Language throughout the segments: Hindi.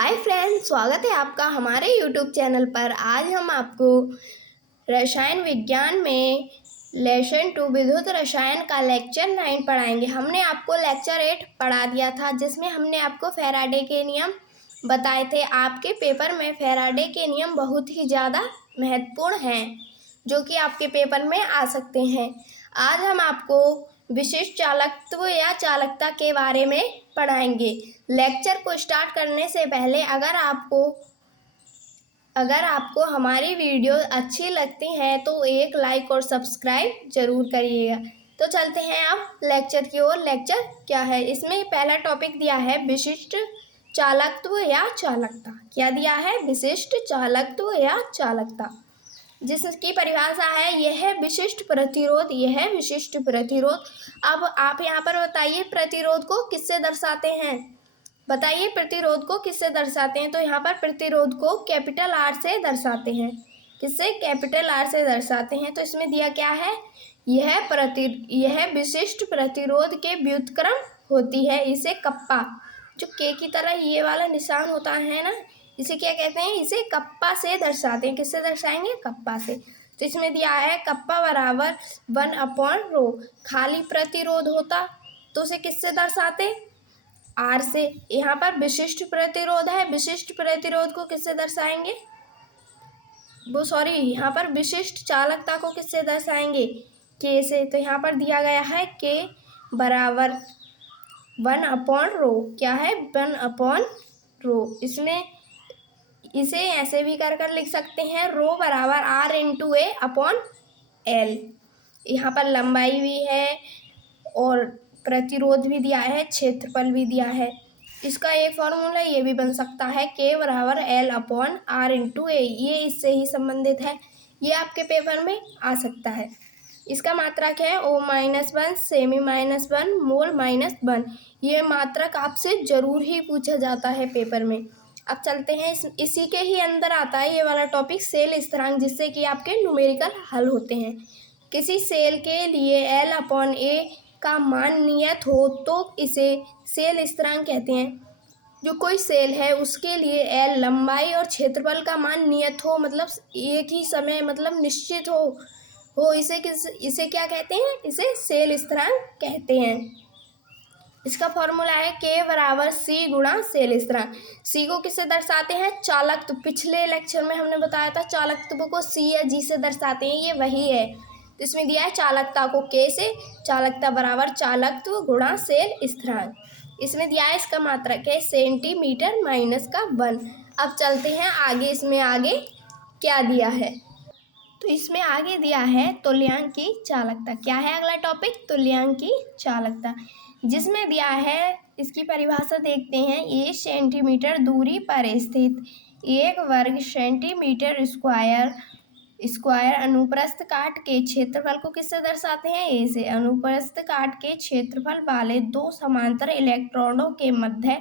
हाय फ्रेंड्स, स्वागत है आपका हमारे यूट्यूब चैनल पर। आज हम आपको रसायन विज्ञान में लेसन 2 विद्युत रसायन का लेक्चर 9 पढ़ाएंगे। हमने आपको लेक्चर 8 पढ़ा दिया था, जिसमें हमने आपको फैराडे के नियम बताए थे। आपके पेपर में फैराडे के नियम बहुत ही ज़्यादा महत्वपूर्ण हैं, जो कि आपके पेपर में आ सकते हैं। आज हम आपको विशिष्ट चालकत्व या चालकता के बारे में पढ़ाएंगे। लेक्चर को स्टार्ट करने से पहले अगर आपको हमारी वीडियो अच्छी लगती है तो एक लाइक और सब्सक्राइब जरूर करिएगा। तो चलते हैं अब लेक्चर की ओर। लेक्चर क्या है, इसमें पहला टॉपिक दिया है विशिष्ट चालकत्व या चालकता। क्या दिया है? विशिष्ट चालकत्व या चालकता, जिसकी परिभाषा है यह है विशिष्ट प्रतिरोध। यह है विशिष्ट प्रतिरोध। अब आप यहाँ पर बताइए प्रतिरोध को किससे दर्शाते हैं। बताइए प्रतिरोध को किससे दर्शाते हैं। तो यहाँ पर प्रतिरोध को कैपिटल आर से दर्शाते हैं। किससे? कैपिटल आर से दर्शाते हैं। तो इसमें दिया क्या है? यह विशिष्ट प्रतिरोध के व्युत्क्रम होती है। इसे कप्पा, जो के की तरह ये वाला निशान होता है ना, इसे क्या कहते हैं? इसे कप्पा से दर्शाते हैं। किससे दर्शाएंगे? कप्पा से। तो इसमें दिया है कप्पा बराबर 1/ρ। खाली प्रतिरोध होता तो उसे किससे दर्शाते? आर से। यहाँ पर विशिष्ट प्रतिरोध है, विशिष्ट प्रतिरोध को किससे दर्शाएंगे? यहाँ पर विशिष्ट चालकता को किससे दर्शाएंगे? के से। तो यहाँ पर दिया गया है के बराबर 1/ρ। क्या है? 1/ρ। इसमें इसे ऐसे भी कर लिख सकते हैं, ρ बराबर R×A/L। यहाँ पर लंबाई भी है और प्रतिरोध भी दिया है, क्षेत्रफल भी दिया है। इसका एक फॉर्मूला ये भी बन सकता है, K बराबर L/R×A। ये इससे ही संबंधित है, ये आपके पेपर में आ सकता है। इसका मात्रक है O-1, सेमी -1, मोल -1। ये मात्रक आपसे ज़रूर ही पूछा जाता है पेपर में। अब चलते हैं इसी के ही अंदर आता है ये वाला टॉपिक, सेल स्थिरांक, जिससे कि आपके न्यूमेरिकल हल होते हैं। किसी सेल के लिए L/A का मान नियत हो तो इसे सेल स्थिरांक कहते हैं। जो कोई सेल है उसके लिए L लंबाई और क्षेत्रफल का मान नियत हो, मतलब एक ही समय, मतलब निश्चित हो इसे क्या कहते हैं? इसे सेल स्थिरांक कहते हैं। इसका फॉर्मूला है K बराबर C गुणा सेल स्थिरांक। C को किससे दर्शाते हैं? चालकत्व। पिछले लेक्चर में हमने बताया था चालकत्व को C या G से दर्शाते हैं, ये वही है। तो इसमें दिया है चालकता को K से, चालकता बराबर चालकत्व गुणा सेल स्थिरांक। इसमें दिया है इसका मात्रक है सेंटीमीटर -1। अब चलते हैं आगे। इसमें आगे क्या दिया है? तो इसमें आगे दिया है तुल्यांक की चालकता। क्या है अगला टॉपिक? तुल्यांक की चालकता, जिसमें दिया है, इसकी परिभाषा देखते हैं। 1 सेंटीमीटर दूरी पर स्थित 1 वर्ग सेंटीमीटर स्क्वायर अनुप्रस्थ काट के क्षेत्रफल को किससे दर्शाते हैं? ए से। अनुप्रस्थ काट के क्षेत्रफल वाले दो समांतर इलेक्ट्रोडों के मध्य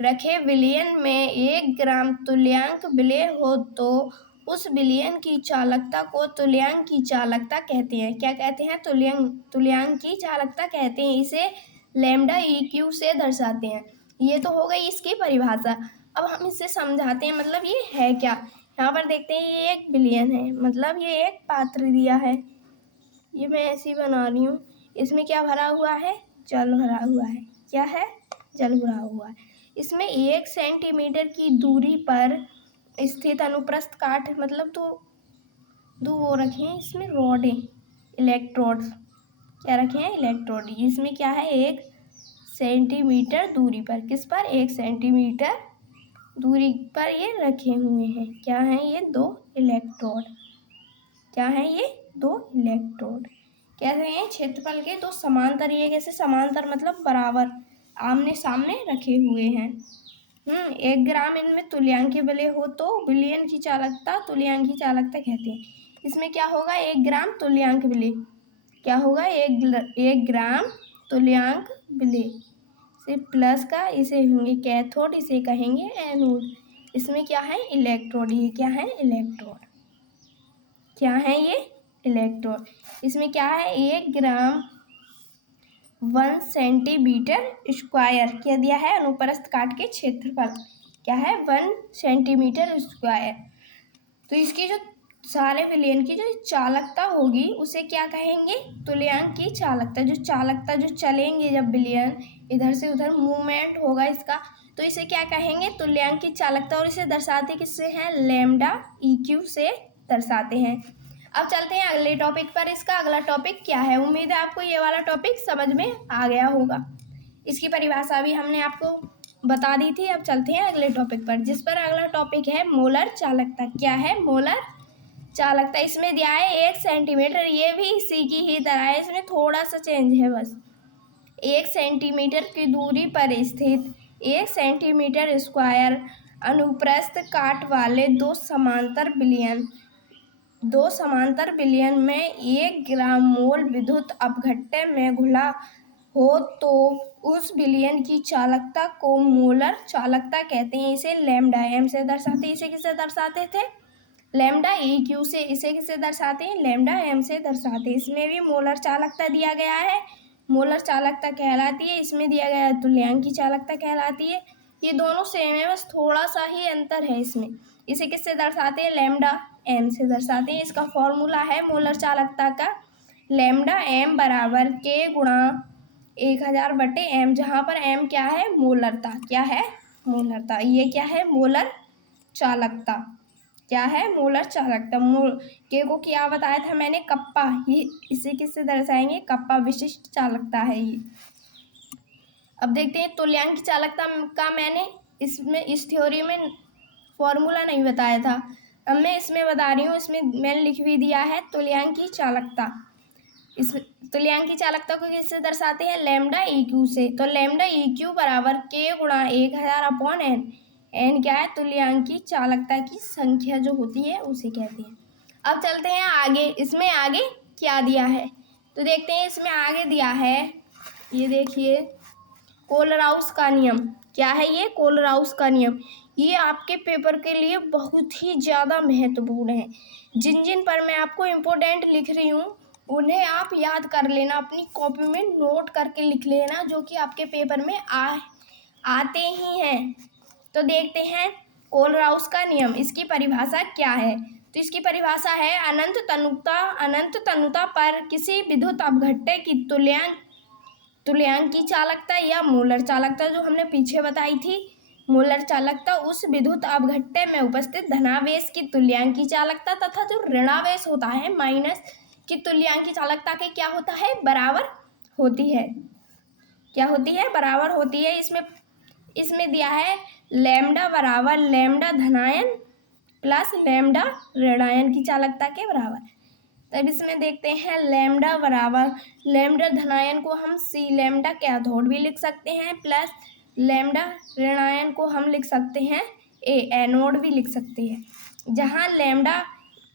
रखे विलयन में 1 ग्राम तुल्यांक विलय हो तो उस विलयन की चालकता को तुल्यांक की चालकता कहते हैं। क्या कहते हैं? तुल्यांक की चालकता कहते हैं। इसे लैम्डा EQ से दर्शाते हैं। ये तो हो गई इसकी परिभाषा। अब हम इसे समझाते हैं, मतलब ये है क्या। यहाँ पर देखते हैं ये एक विलयन है, मतलब ये एक पात्र दिया है। ये मैं ऐसी बना रही हूँ। इसमें क्या भरा हुआ है? जल भरा हुआ है। क्या है? जल भरा हुआ है। इसमें 1 सेंटीमीटर की दूरी पर स्थित अनुप्रस्थ काट, मतलब दो वो रखे हैं इसमें रॉडें, इलेक्ट्रोड्स। क्या रखे हैं? इलेक्ट्रोड। इसमें क्या है? 1 सेंटीमीटर दूरी पर। किस पर? 1 सेंटीमीटर दूरी पर ये रखे हुए हैं। क्या हैं ये? 2 इलेक्ट्रोड। क्या है ये? 2 इलेक्ट्रोड। कैसे हैं? क्षेत्रफल के 2 समांतर। ये कैसे समांतर? मतलब बराबर, आमने सामने रखे हुए हैं। 1 ग्राम इनमें तुल्यांक विलय हो तो विलयन की चालकता तुल्यांक की चालकता कहते हैं। इसमें क्या होगा? 1 ग्राम तुल्यांक विलय। क्या होगा? 1 ग्राम तुल्यांक विलय से प्लस का, इसे होंगे कैथोड, इसे कहेंगे एनोड। इसमें क्या है? इलेक्ट्रोड। ये क्या है? इलेक्ट्रोड। क्या है ये? इलेक्ट्रोड। इसमें क्या है? 1 ग्राम 1 सेंटीमीटर स्क्वायर क्या दिया है? अनुप्रस्थ काट के क्षेत्रफल। क्या है 1 सेंटीमीटर स्क्वायर। तो इसकी जो सारे विलयन की जो चालकता होगी उसे क्या कहेंगे, तुल्यांक की चालकता। जो चालकता जो चलेंगे जब विलयन इधर से उधर मूवमेंट होगा इसका, तो इसे क्या कहेंगे, तुल्यांक की चालकता। और इसे दर्शाते किससे हैं, लैम्डा EQ से दर्शाते हैं। अब चलते हैं अगले टॉपिक पर। इसका अगला टॉपिक क्या है, उम्मीद है आपको ये वाला टॉपिक समझ में आ गया होगा। इसकी परिभाषा भी हमने आपको बता दी थी। अब चलते हैं अगले टॉपिक पर, जिस पर अगला टॉपिक है मोलर चालकता। क्या है, मोलर चालकता। इसमें दिया है 1 सेंटीमीटर, ये भी इसी की ही तरह है, इसमें थोड़ा सा चेंज है बस। 1 सेंटीमीटर की दूरी पर स्थित 1 सेंटीमीटर स्क्वायर अनुप्रस्थ काट वाले दो समांतर विलयन में 1 ग्राम मोल विद्युत अपघट्य में घुला हो तो उस विलयन की चालकता को मोलर चालकता कहते हैं। इसे लैम्डा m से दर्शाते हैं। इसे किससे दर्शाते थे, लैम्डा EQ से। इसे किससे दर्शाते हैं, लैम्डा m से दर्शाते हैं। इसमें भी मोलर चालकता दिया गया है, मोलर चालकता कहलाती है। इसमें दिया गया है तुल्यांक की चालकता कहलाती है। ये दोनों सेम है, बस थोड़ा सा ही अंतर है इसमें। इसे किससे दर्शाते हैं, लैम्डा m से दर्शाते हैं। इसका फॉर्मूला है मोलर चालकता का, लैम्डा m बराबर K गुणा 1000/m, जहाँ पर m क्या है, मोलरता। क्या है, मोलरता। ये क्या है, मोलर चालकता। क्या है, मोलर चालकता। के को क्या बताया था मैंने, कप्पा। ये इसे किससे दर्शाएंगे, कप्पा विशिष्ट चालकता है ये। अब देखते हैं तुल्यांक की चालकता का मैंने इसमें इस थ्योरी में फॉर्मूला नहीं बताया था, अब मैं इसमें बता रही हूँ। इसमें मैंने लिख भी दिया है तुल्यांक की चालकता। इस तुल्यांक की चालकता को किससे दर्शाते हैं, लैम्डा EQ से। तो लैम्डा EQ बराबर K गुणा 1000/n। n क्या है, तुल्यांक की चालकता की संख्या जो होती है उसे कहते हैं। अब चलते हैं आगे। इसमें आगे क्या दिया है तो देखते हैं। इसमें आगे दिया है, ये देखिए, कोलराउस का नियम। क्या है ये, कोलराउस का नियम। ये आपके पेपर के लिए बहुत ही ज़्यादा महत्वपूर्ण है। जिन जिन पर मैं आपको इम्पोर्टेंट लिख रही हूँ उन्हें आप याद कर लेना, अपनी कॉपी में नोट करके लिख लेना, जो कि आपके पेपर में आते ही हैं। तो देखते हैं कोलराउस का नियम, इसकी परिभाषा क्या है। तो इसकी परिभाषा है, अनंत तनुता पर किसी विद्युत अपघट्य की तुल्यांक की चालकता या मोलर चालकता, जो हमने पीछे बताई थी, मोलर चालकता उस विद्युत अपघट्य में उपस्थित धनावेश की तुल्यांक की चालकता तथा जो ऋणावेश होता है माइनस की तुल्यांक की चालकता के क्या होता है, बराबर होती है। क्या होती है, बराबर होती है। इसमें दिया है लैम्डा बराबर लैम्डा धनायन प्लस लैम्डा ऋणायन की चालकता के बराबर। तब इसमें देखते हैं लैम्डा बराबर लैम्डा धनायन को हम C लैम्डा कैथोड भी लिख सकते हैं, प्लस लैम्डा ऋणायन को हम लिख सकते हैं A एनोड भी लिख सकते हैं। जहाँ लैम्डा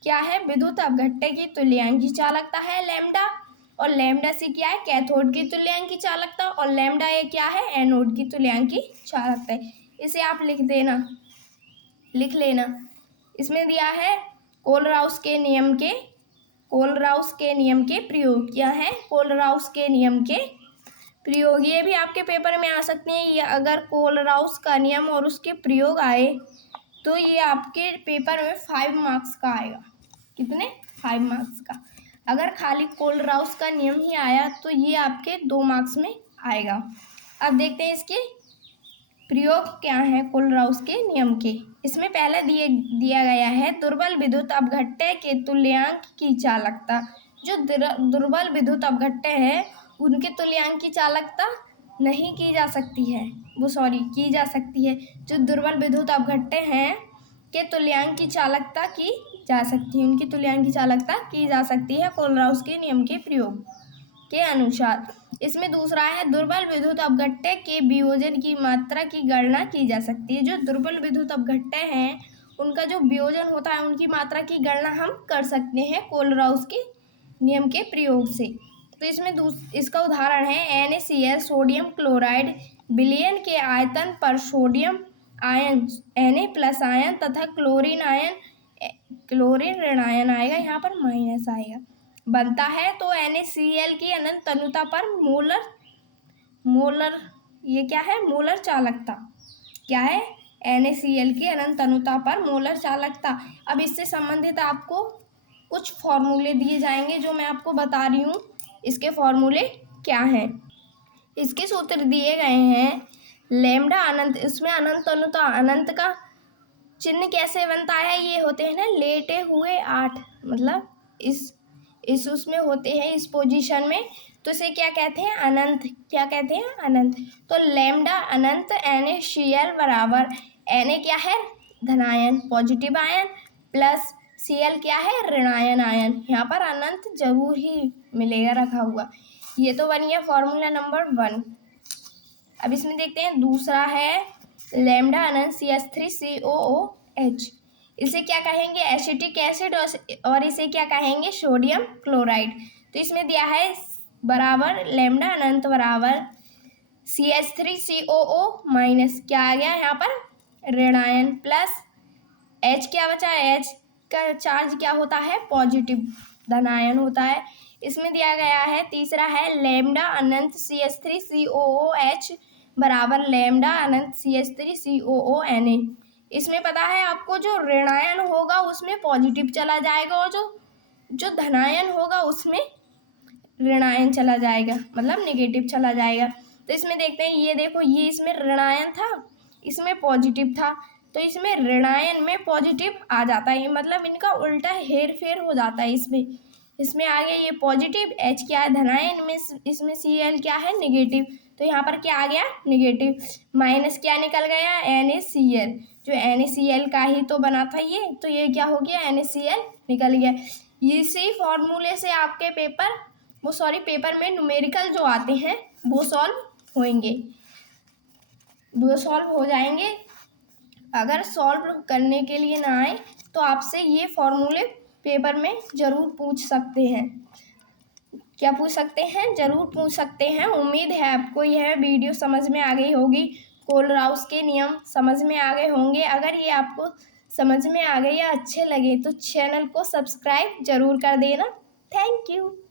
क्या है, विद्युत अपघट्य की तुल्यांक की चालकता है लैम्डा, और लैम्डा C क्या है, कैथोड की तुल्यांक की चालकता, और लैम्डा A क्या है, एनोड की तुल्यांक की चालकता है। इसे आप लिख लेना। इसमें दिया है कोलराउस के नियम के प्रयोग। क्या है, कोलराउस के नियम के प्रयोग। ये भी आपके पेपर में आ सकते हैं। ये अगर कोलराउस का नियम और उसके प्रयोग आए तो ये आपके पेपर में 5 मार्क्स का आएगा। कितने, 5 मार्क्स का। अगर खाली कोलराउस का नियम ही आया तो ये आपके 2 मार्क्स में आएगा। अब देखते हैं इसके प्रयोग क्या है कोलराउस के नियम के। इसमें पहले दिया गया है दुर्बल विद्युत अपघट्य के तुल्यांक की चालकता। जो दुर्बल विद्युत अपघट्य है उनके तुल्यांक की चालकता नहीं की जा सकती है, की जा सकती है। जो दुर्बल विद्युत अपघट्य हैं के तुल्यांक की चालकता की जा सकती है, उनकी तुल्यांक की चालकता की जा सकती है कोलराउस के नियम के प्रयोग के अनुसार। इसमें दूसरा है दुर्बल विद्युत अपघट्य के वियोजन की मात्रा की गणना की जा सकती है। जो दुर्बल विद्युत अपघट्य हैं उनका जो वियोजन होता है उनकी मात्रा की गणना हम कर सकते हैं कोलराउस के नियम के प्रयोग से। तो इसमें इसका उदाहरण है NaCl सोडियम क्लोराइड विलयन के आयतन पर सोडियम आयन Na+ आयन तथा क्लोरीन ऋणायन आएगा, यहाँ पर माइनस आएगा, बनता है। तो NaCl की अनंत तनुता पर मोलर ये क्या है, मोलर चालकता। क्या है, NaCl की अनंत अनुता पर मोलर चालकता। अब इससे संबंधित आपको कुछ फॉर्मूले दिए जाएंगे जो मैं आपको बता रही हूँ। इसके फॉर्मूले क्या हैं? इसके सूत्र दिए गए हैं। लैम्डा अनंत, इसमें अनंत अनुता, अनंत का चिन्ह कैसे बनता है? ये होते हैं ना लेटे हुए 8, मतलब इस उसमें होते हैं, इस पोजीशन में, तो इसे क्या कहते हैं? अनंत। क्या कहते हैं? अनंत। तो लैम्डा अनंत NaCl बराबर, Na क्या है? धनायन, पॉजिटिव आयन, प्लस Cl क्या है? ऋणायन आयन। यहाँ पर अनंत जरूर ही मिलेगा रखा हुआ। ये तो बन गया फॉर्मूला नंबर 1। अब इसमें देखते हैं दूसरा है लैम्डा अनंत CH3COOH। इसे क्या कहेंगे? एसिटिक एसिड, और इसे क्या कहेंगे? Sodium chloride. तो इसमें दिया है बराबर लैम्डा अनंत बराबर CH3COO माइनस, क्या आ गया यहाँ पर? ऋणायन, प्लस H क्या बचा? H का चार्ज क्या होता है? पॉजिटिव, धनायन होता है। इसमें दिया गया है तीसरा है लैम्डा अनंत CH3COOH बराबर लैम्डा अनंत CH3COONA। इसमें पता है आपको, जो ऋणायन होगा उसमें पॉजिटिव चला जाएगा, और जो धनायन होगा उसमें ऋणायन चला जाएगा, मतलब नेगेटिव चला जाएगा। तो इसमें देखते हैं, ये देखो, ये इसमें ऋणायन था, इसमें पॉजिटिव था, तो इसमें ऋणायन में पॉजिटिव आ जाता है, मतलब इनका उल्टा हेर फेर हो जाता है। इसमें आ गया ये पॉजिटिव, H क्या है? धनायन में, इसमें Cl क्या है? नेगेटिव, तो यहाँ पर क्या आ गया? नेगेटिव, माइनस क्या निकल गया? NaCl, जो NaCl का ही तो बना था ये, तो ये क्या हो गया? NaCl निकल गया। इसी फॉर्मूले से आपके पेपर में न्यूमेरिकल जो आते हैं वो सॉल्व होंगे, वो सॉल्व हो जाएंगे। अगर सॉल्व करने के लिए ना आए तो आपसे ये फॉर्मूले पेपर में ज़रूर पूछ सकते हैं। क्या पूछ सकते हैं? ज़रूर पूछ सकते हैं। उम्मीद है आपको यह वीडियो समझ में आ गई होगी, कोलराउस के नियम समझ में आ गए होंगे। अगर ये आपको समझ में आ गए या अच्छे लगे तो चैनल को सब्सक्राइब ज़रूर कर देना। Thank you.